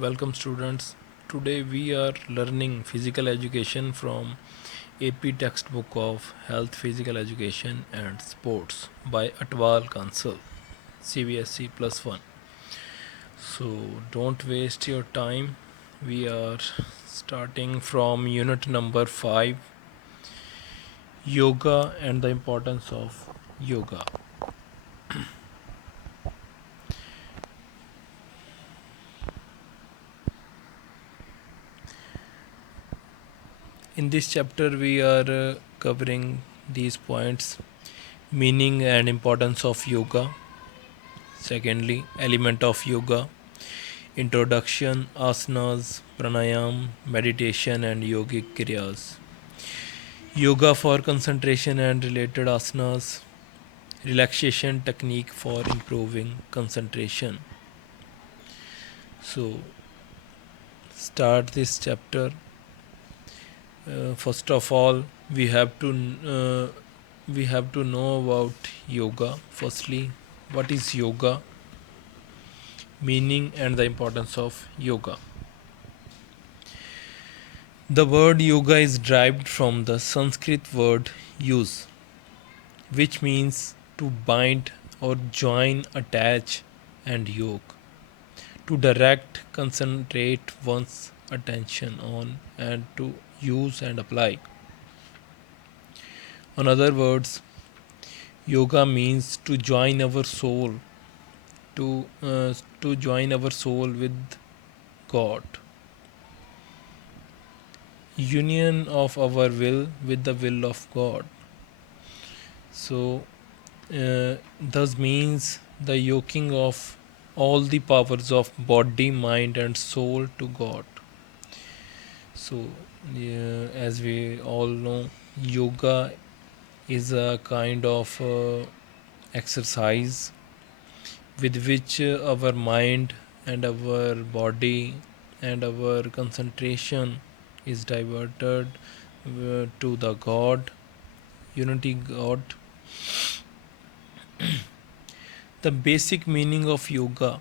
Welcome students. Today we are learning physical education from AP textbook of Health Physical Education and Sports by Atwal Council CBSE plus 1. So don't waste your time. We are starting from unit number 5, yoga and the importance of yoga. In this chapter we are covering these points: meaning and importance of yoga. Secondly, element of yoga, introduction, asanas, pranayam, meditation, and yogic kriyas. Yoga for concentration and related asanas, relaxation technique for improving concentration. So, start this chapter. First of all, we have to know about yoga. Firstly, what is yoga? Meaning and the importance of yoga. The word yoga is derived from the Sanskrit word use, which means to bind or join, attach, and yoke, to direct, concentrate one's attention on, and to use and apply. In other words, yoga means to join our soul, to join our soul with God, union of our will with the will of God. So, thus means the yoking of all the powers of body, mind, and soul to God. So, as we all know, yoga is a kind of exercise with which our mind and our body and our concentration is diverted to the God, unity God. The basic meaning of yoga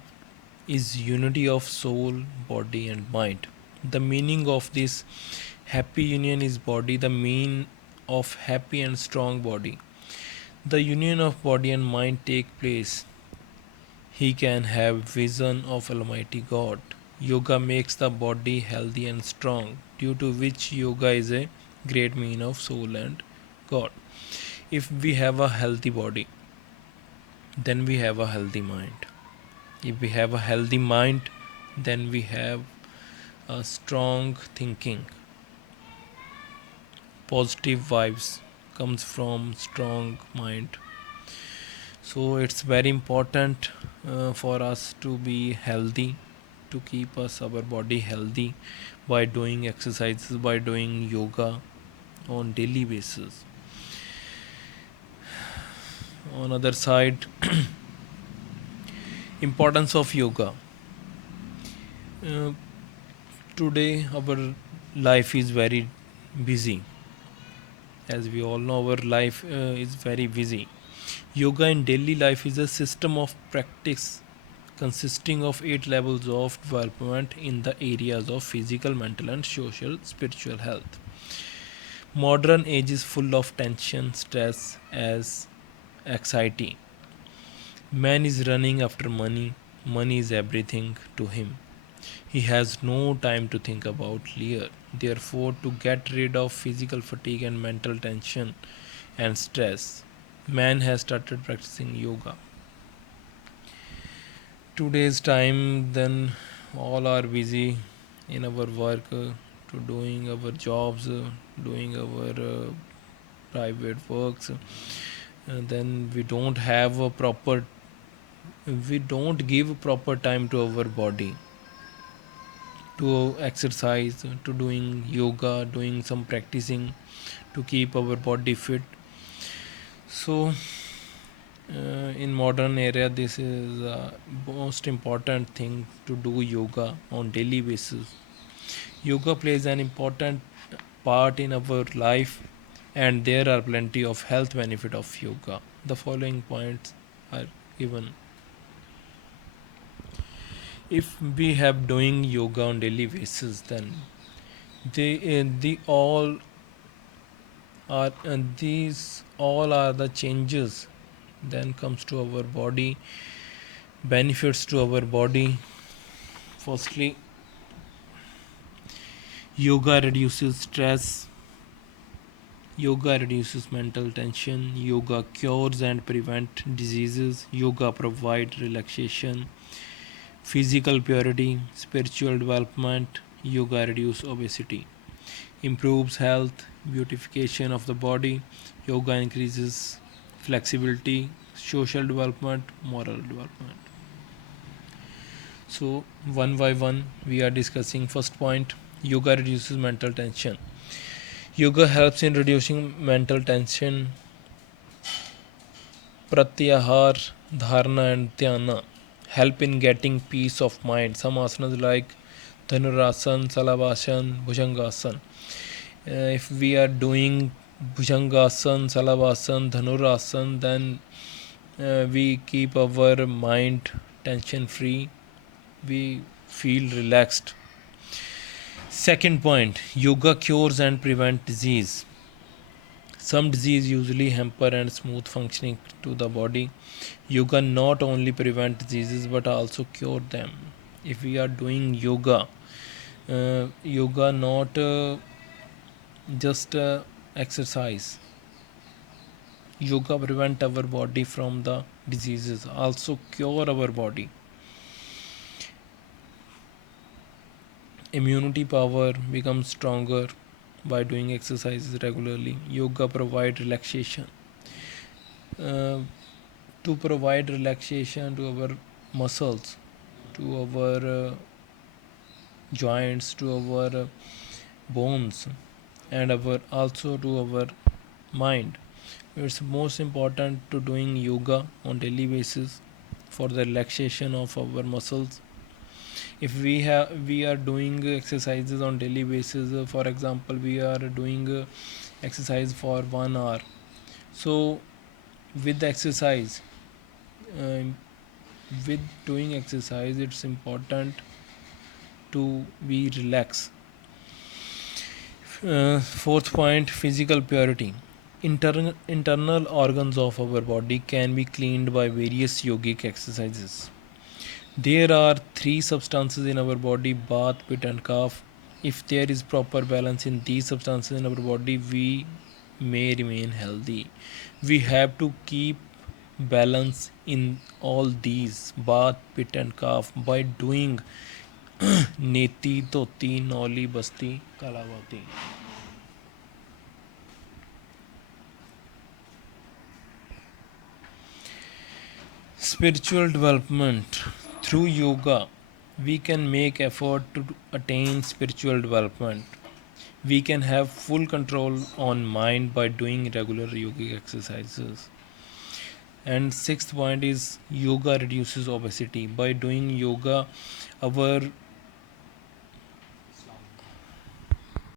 is unity of soul, body, and mind. The meaning of this happy union is body, the mean of happy and strong body. The union of body and mind take place. He can have vision of Almighty God. Yoga makes the body healthy and strong, due to which yoga is a great mean of soul and God. If we have a healthy body, then we have a healthy mind. If we have a healthy mind, then we have a strong thinking. Positive vibes comes from strong mind. So it's very important for us to be healthy, to keep us our body healthy by doing exercises, by doing yoga on daily basis. On other side, importance of yoga. Uh, Today our life is very busy. As we all know, our life is very busy. Yoga in daily life is a system of practice consisting of 8 levels of development in the areas of physical, mental, and social spiritual health. Modern age is full of tension, stress, as anxiety. Man is running after money. Money is everything to him. He has no time to think about later. Therefore, to get rid of physical fatigue and mental tension and stress, man has started practicing yoga. Today's time, then all are busy in our work, to doing our jobs, doing our private works. Then we don't give proper time to our body, to exercise, to doing yoga, doing some practicing to keep our body fit. So, in modern era, this is most important thing to do yoga on daily basis. Yoga plays an important part in our life, and there are plenty of health benefit of yoga. The following points are given. If we have doing yoga on daily basis, then the all are these all are the changes then comes to our body, benefits to our body. Firstly, yoga reduces stress, yoga reduces mental tension, yoga cures and prevent diseases, yoga provide relaxation, physical purity, spiritual development, yoga reduce obesity, improves health, beautification of the body, yoga increases flexibility, social development, moral development. So, one by one, we are discussing first point, yoga reduces mental tension. Yoga helps in reducing mental tension. Pratyahar, dharana, and dhyana help in getting peace of mind. Some asanas like Dhanurasana, Salavasana, Bhujangasana. If we are doing Bhujangasana, Salavasana, Dhanurasana, then we keep our mind tension free. We feel relaxed. Second point, yoga cures and prevent disease. Some disease usually hamper and smooth functioning to the body. Yoga not only prevent diseases but also cure them. If we are doing yoga, yoga not just exercise. Yoga prevent our body from the diseases, also cure our body. Immunity power becomes stronger by doing exercises regularly. Yoga provide relaxation. Uh, to provide relaxation to our muscles, to our joints, to our bones, and our also to our mind. It's most important to doing yoga on daily basis for the relaxation of our muscles. If we are doing exercises on daily basis, for example, we are doing exercise for 1 hour. So with the exercise, um, with doing exercise, it's important to be relaxed. Fourth point, physical purity. Internal organs of our body can be cleaned by various yogic exercises. There are three substances in our body, bath, pit, and kapha. If there is proper balance in these substances in our body, we may remain healthy. We have to keep balance in all these, bath, pit, and kapha, by doing neti, dhoti, noli, basti, kalavati. Spiritual development. Through yoga, we can make effort to attain spiritual development. We can have full control on mind by doing regular yogic exercises. And sixth point is yoga reduces obesity. By doing yoga, our